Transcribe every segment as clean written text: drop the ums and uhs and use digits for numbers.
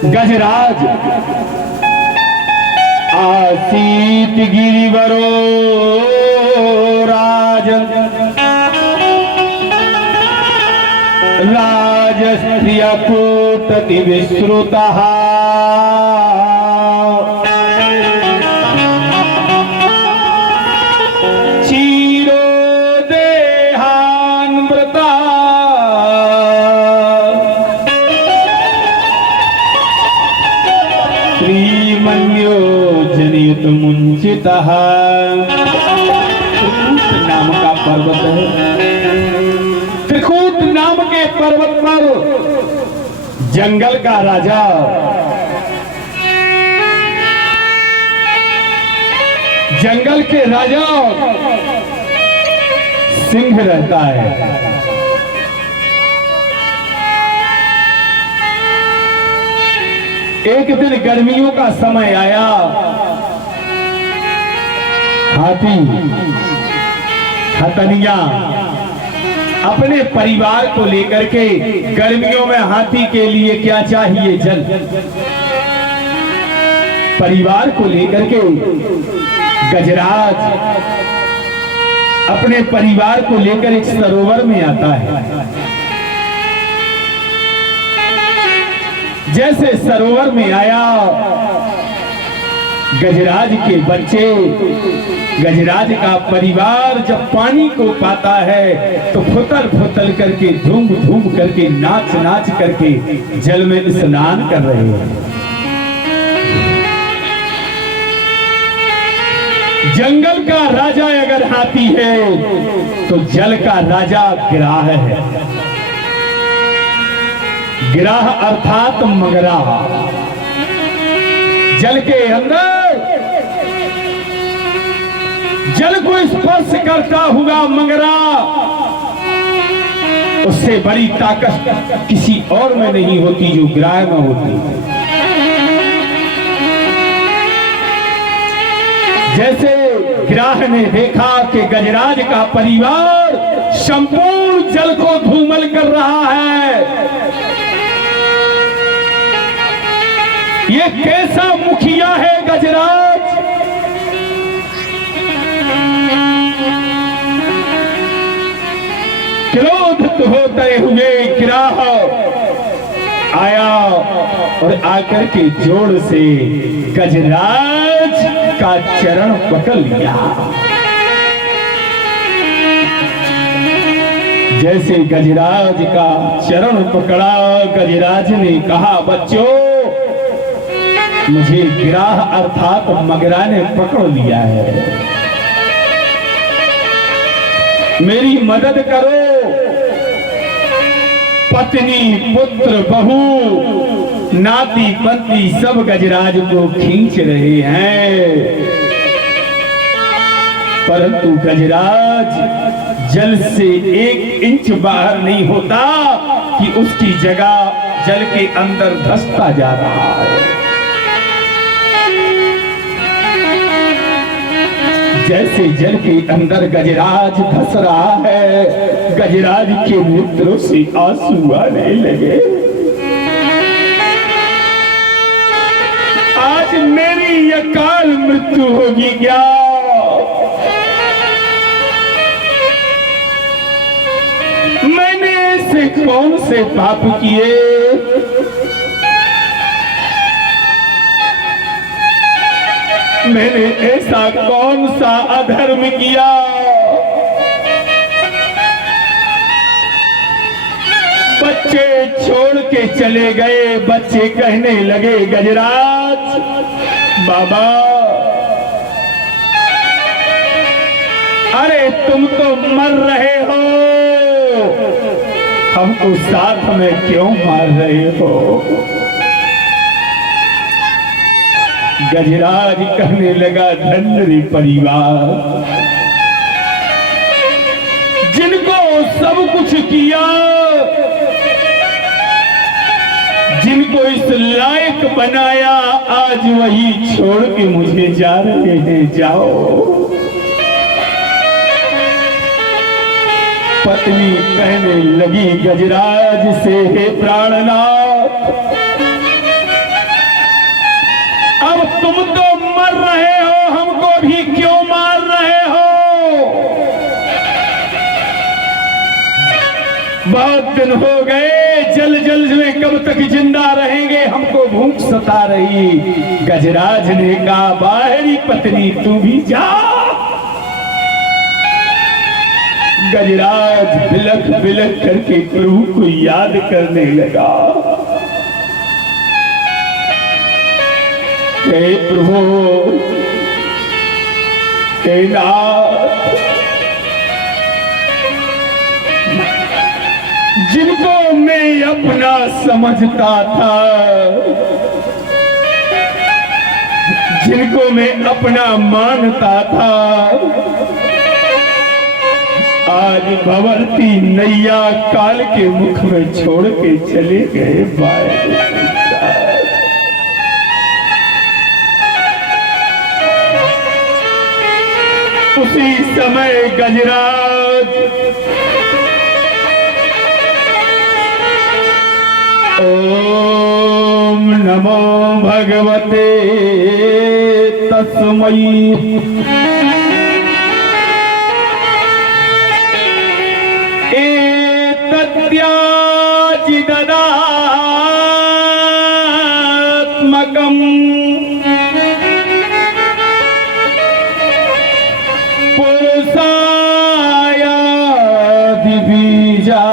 गजराज आसीत गिरिवरो राजन राजस्त्रिय कूटति विश्रुतः चीरो देहान्वृता श्रीमन्यो जनित मुंचितः। त्रिकूट नाम का पर्वत है। त्रिकूट नाम के पर्वत पर जंगल का राजा जंगल के राजा सिंह रहता है। एक दिन गर्मियों का समय आया। हाथी हथनिया अपने परिवार को लेकर के, गर्मियों में हाथी के लिए क्या चाहिए? जल। परिवार को लेकर के गजराज अपने परिवार को लेकर एक सरोवर में आता है। जैसे सरोवर में आया, गजराज के बच्चे, गजराज का परिवार जब पानी को पाता है तो फुतल फुतल करके, धूम धूम करके, नाच नाच करके जल में स्नान कर रहे हैं। जंगल का राजा अगर हाथी है तो जल का राजा गिराह है। गिराह अर्थात मगरा। जल के अंदर जल को स्पर्श करता हुआ मगरा, उससे बड़ी ताकत किसी और में नहीं होती जो गिराह में होती। जैसे गिराह ने देखा कि गजराज का परिवार संपूर्ण जल को धूमल कर रहा है, ये कैसा मुखिया है गजराज। क्रोधित होते हुए गिराह आया और आकर के जोर से गजराज का चरण पकड़ लिया। जैसे गजराज का चरण पकड़ा, गजराज ने कहा, बच्चों मुझे गिराह अर्थात मगरा ने पकड़ लिया है, मेरी मदद करो। पत्नी, पुत्र, बहू, नाती पति सब गजराज को खींच रहे हैं, परंतु गजराज जल से 1 इंच बाहर नहीं होता कि उसकी जगह जल के अंदर धंसता जा रहा है। जैसे जल के अंदर गजराज धंस रहा है, गजराज के नेत्रों से आंसू आने लगे। आज मेरी अकाल मृत्यु होगी क्या? मैंने ऐसे कौन से पाप किए? मैंने ऐसा कौन सा अधर्म किया? बच्चे छोड़ के चले गए। बच्चे कहने लगे, गजराज बाबा, अरे तुम तो मर रहे हो, हमको साथ में क्यों मार रहे हो? गजराज कहने लगा, धन्य परिवार, जिनको सब कुछ किया, जिनको इस लायक बनाया, आज वही छोड़ के मुझे जा रहे हैं। जाओ। पत्नी कहने लगी गजराज से, हे प्राणनाथ, तुम तो मर रहे हो, हमको भी क्यों मार रहे हो? बहुत दिन हो गए, जल जल में कब तक जिंदा रहेंगे, हमको भूख सता रही। गजराज ने कहा, बाहरी पत्नी तू भी जा। गजराज बिलख बिलख करके प्रभु को याद करने लगा। हे प्रभु, हे नाथ, जिनको मैं अपना समझता था, जिनको मैं अपना मानता था, आज भंवरती नैया काल के मुख में छोड़ के चले गए। बाय उसी समय गजराज ओम नमो भगवते तस्मै एतद्याजि ददात्मकम्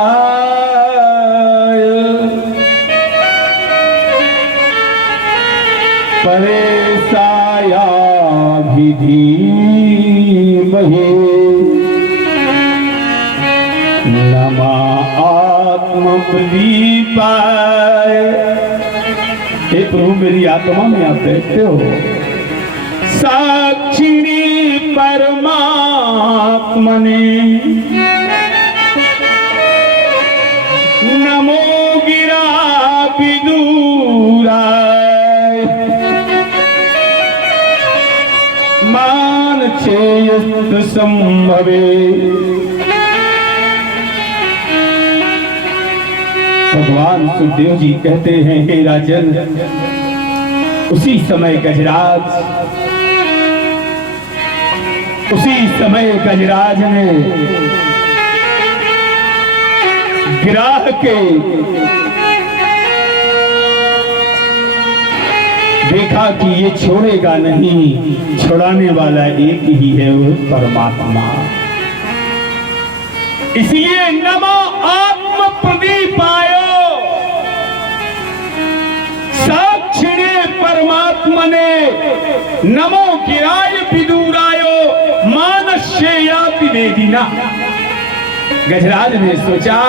पुरुषायाधिबीजाय परेशायाभिधीमहे नमः आत्मप्रदीपाय। हे प्रभु, मेरी आत्मा में आप बैठते हो, साक्षिणी परमात्मने नमो गिरा विदूराय मानचेयस्त संभवे। भगवान सुखदेव जी कहते हैं, हे राजन, उसी समय गजराज ने गिराह के देखा कि ये छोड़ेगा नहीं, छुड़ाने वाला एक ही है, वो परमात्मा। इसलिए नमो आत्म प्रदीपाय साक्षिणे परमात्मने नमो गिराय विदूरायो मानस्येयाति वेदिना। गजराज ने सोचा,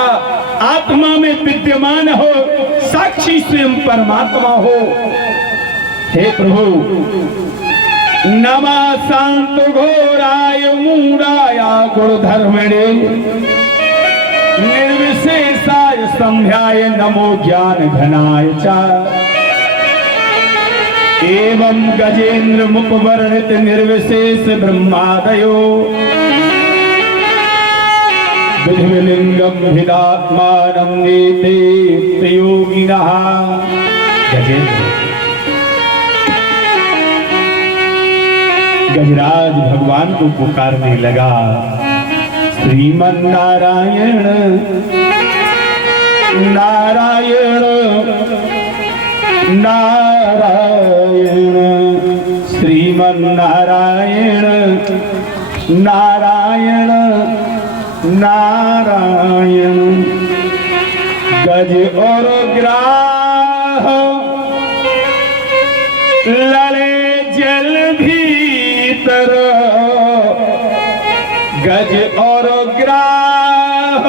आत्मा में विद्यमान हो, साक्षी स्वयं परमात्मा हो। हे प्रभु, नमः शांत घोराय मूढ़ाय गुरुधर्मणे निर्विशेषाय संध्याय नमो ज्ञान घनाय च। एवं गजेंद्र मुखवर्णित निर्विशेष ब्रह्मादयो विधिलिंगम भिदात्मानं नेते प्रयोगिनः। गजराज भगवान को पुकारने लगा, श्रीमन्नारायण नारायण नारायण, श्रीमन्नारायण नारायण नारायण। गज और ग्राह लड़े जल भीतर, गज और ग्राह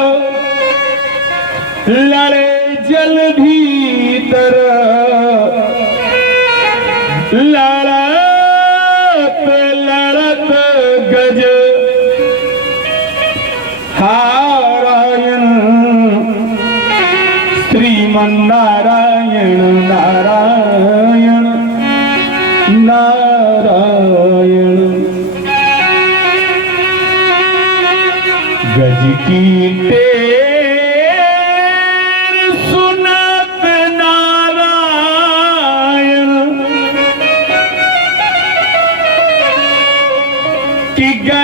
लड़े जल भीतर, लड़त लड़त गज हारायण, श्रीमन्नारायण नारायण नारायण। गज की टेर सुनत नारायण,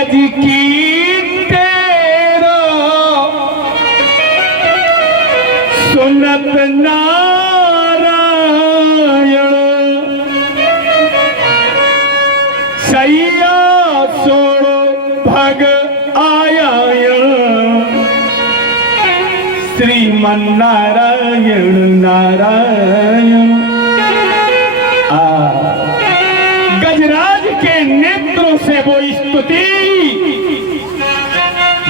गज की तेरा सुनत नारायण सैया सोड़ो भग आया श्रीमन नारायण नारायण। गजराज के नेत्रों से वो स्तुति,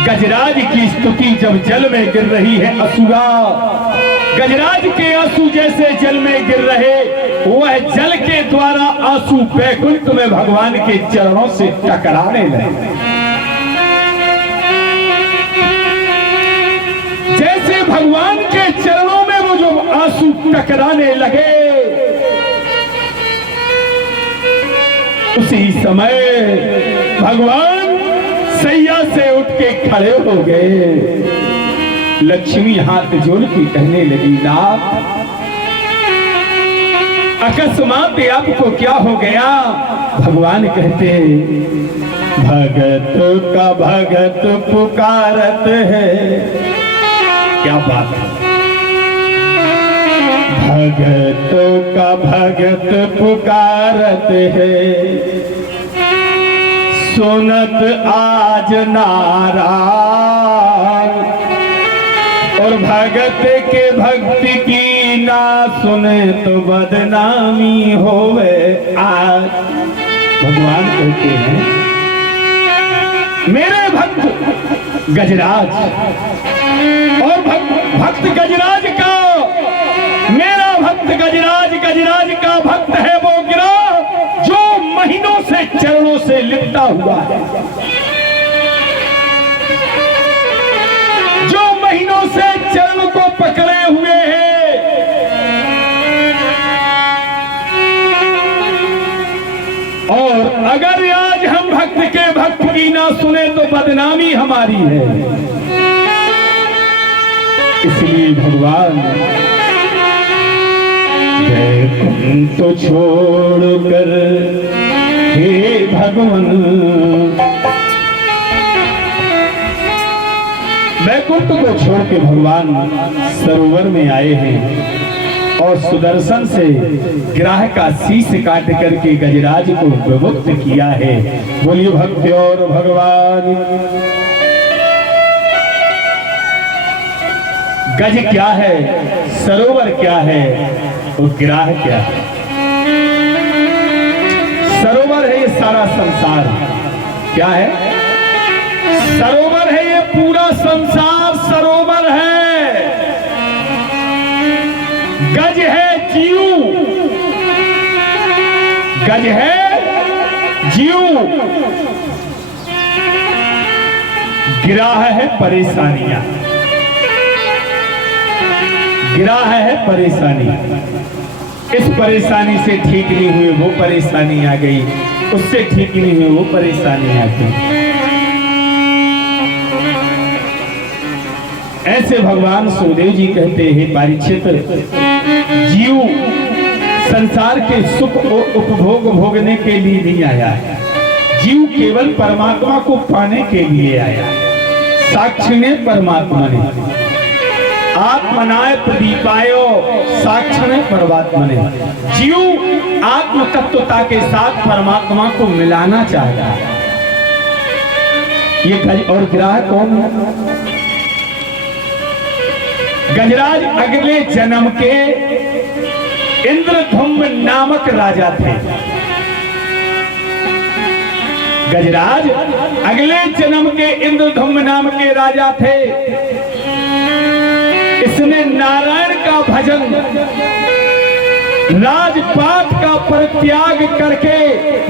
गजराज की स्तुति जब जल में गिर रही है असुआ, गजराज के आंसू जैसे जल में गिर रहे, वह जल के द्वारा आंसू बैकुंठ में भगवान के चरणों से टकराने लगे। जैसे भगवान के चरणों में वो जो आंसू टकराने लगे, उसी समय भगवान सैया से उठ के खड़े हो गए। लक्ष्मी हाथ जोड़ के कहने लगी, नाथ अकस्मात आपको क्या हो गया? भगवान कहते, भगत का भगत पुकारत है। क्या बात है, भगत का भगत पुकारत है, सुनत आज नारायण। और भगत के भक्ति की ना सुने तो बदनामी होवे आज। भगवान कहते हैं, मेरे भक्त गजराज और भक्त गजराज का, मेरा भक्त गजराज, गजराज का भक्त है वो गिरा जो महीनों से चरणों से लिपटा हुआ है, जो महीनों से चरण को पकड़े हुए हैं। और अगर आज हम भक्त के भक्त की ना सुने तो बदनामी हमारी है। इसलिए भगवान बैकुंठ तो छोड़कर, हे भगवान, बैकुंठ को छोड़ के भगवान सरोवर में आए हैं और सुदर्शन से गिराह का शीश काट करके गजराज को विमुक्त किया है। बोलिए भक्त और भगवान। गज क्या है, सरोवर क्या है और गिराह क्या है? सरोवर है ये सारा संसार। क्या है? सरोवर है ये पूरा संसार सरोवर है। गज है जीव, गज है जीव, गिराह है परेशानियां, गिराह है परेशानी। इस परेशानी से ठीक नहीं हुए वो परेशानी आ गई, उससे ठीक नहीं हुए वो परेशानी आ गई। ऐसे भगवान सुखदेव जी कहते हैं, परीक्षित, जीव संसार के सुख और उपभोग भोगने के लिए नहीं आया है। जीव केवल परमात्मा को पाने के लिए आया है। साक्षिणे परमात्मा ने, आत्मनाय प्रदीपायो साक्षिणे परमात्मा ने। जीव आत्म तत्वता के साथ परमात्मा को मिलाना चाहता है। ये गज और गिराह कौन है? गजराज अगले जन्म के इंद्रधुम्न नामक राजा थे। गजराज अगले जन्म के इंद्रधुम्न नाम के राजा थे। इसने नारायण का भजन, राजपाट का परित्याग करके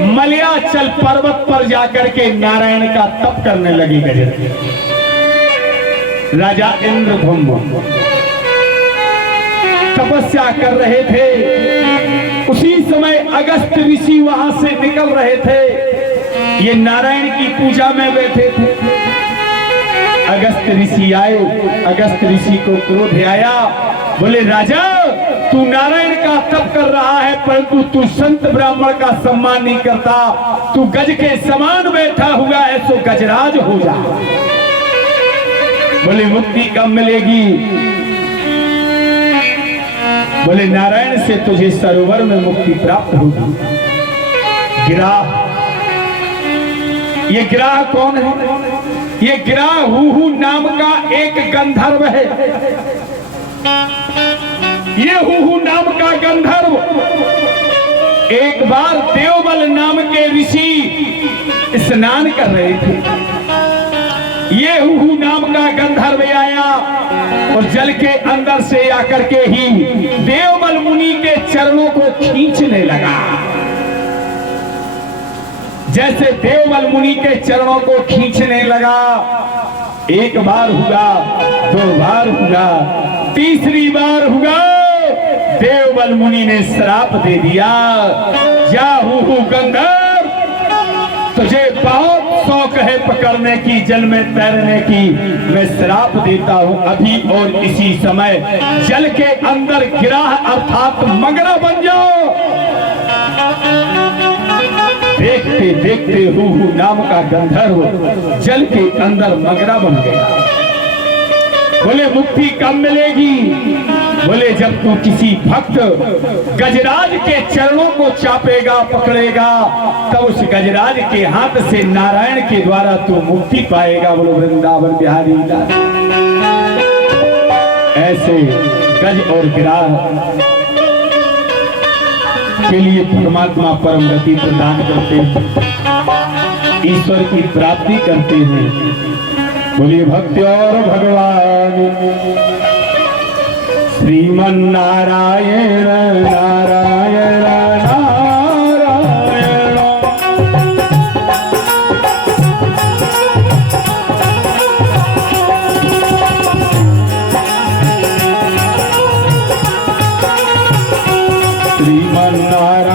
मलयाचल पर्वत पर जाकर के नारायण का तप करने लगी। गजराज राजा इंद्रधुम्न तपस्या कर रहे थे। उसी समय अगस्त ऋषि वहां से निकल रहे थे। ये नारायण की पूजा में बैठे थे। अगस्त ऋषि आए। अगस्त ऋषि को क्रोध आया, बोले राजा तू नारायण का तप कर रहा है परंतु तू संत ब्राह्मण का सम्मान नहीं करता, तू गज के समान बैठा हुआ है, सो गजराज हो जा। बोले मुक्ति कब मिलेगी? बोले नारायण से तुझे सरोवर में मुक्ति प्राप्त होगी। गिराह, ये गिराह कौन है? ये गिराह हुहू नाम का एक गंधर्व है। ये हुहू नाम का गंधर्व एक बार देवबल नाम के ऋषि स्नान कर रहे थे। ये हुहू नाम का गंधर्व आया और जल के अंदर से आकर के ही देवबल मुनि के चरणों को खींचने लगा। जैसे देवबल मुनि के चरणों को खींचने लगा, एक बार हुआ, दो बार हुआ, तीसरी बार हुआ, देवबल मुनि ने श्राप दे दिया, जा हुहू गंधर्व, तुझे बहुत शौक है पकड़ने की, जल में तैरने की, मैं श्राप देता हूं अभी और इसी समय जल के अंदर गिराह अर्थात मगरा बन जाओ। देखते देखते हुहू नाम का गंधर्व जल के अंदर मगरा बन गया। बोले मुक्ति कब मिलेगी? बोले जब तू किसी भक्त गजराज के चरणों को चापेगा, पकड़ेगा, तब उस गजराज के हाथ से नारायण के द्वारा तू मुक्ति पाएगा। बोलो वृंदावन बिहारी लाल। ऐसे गज और गिराह के लिए परमात्मा परम गति प्रदान करते हैं, ईश्वर की प्राप्ति करते हैं। बोलिए भक्ति और भगवान श्रीमन नारायण नारायण नारायण। श्रीमन नारायण।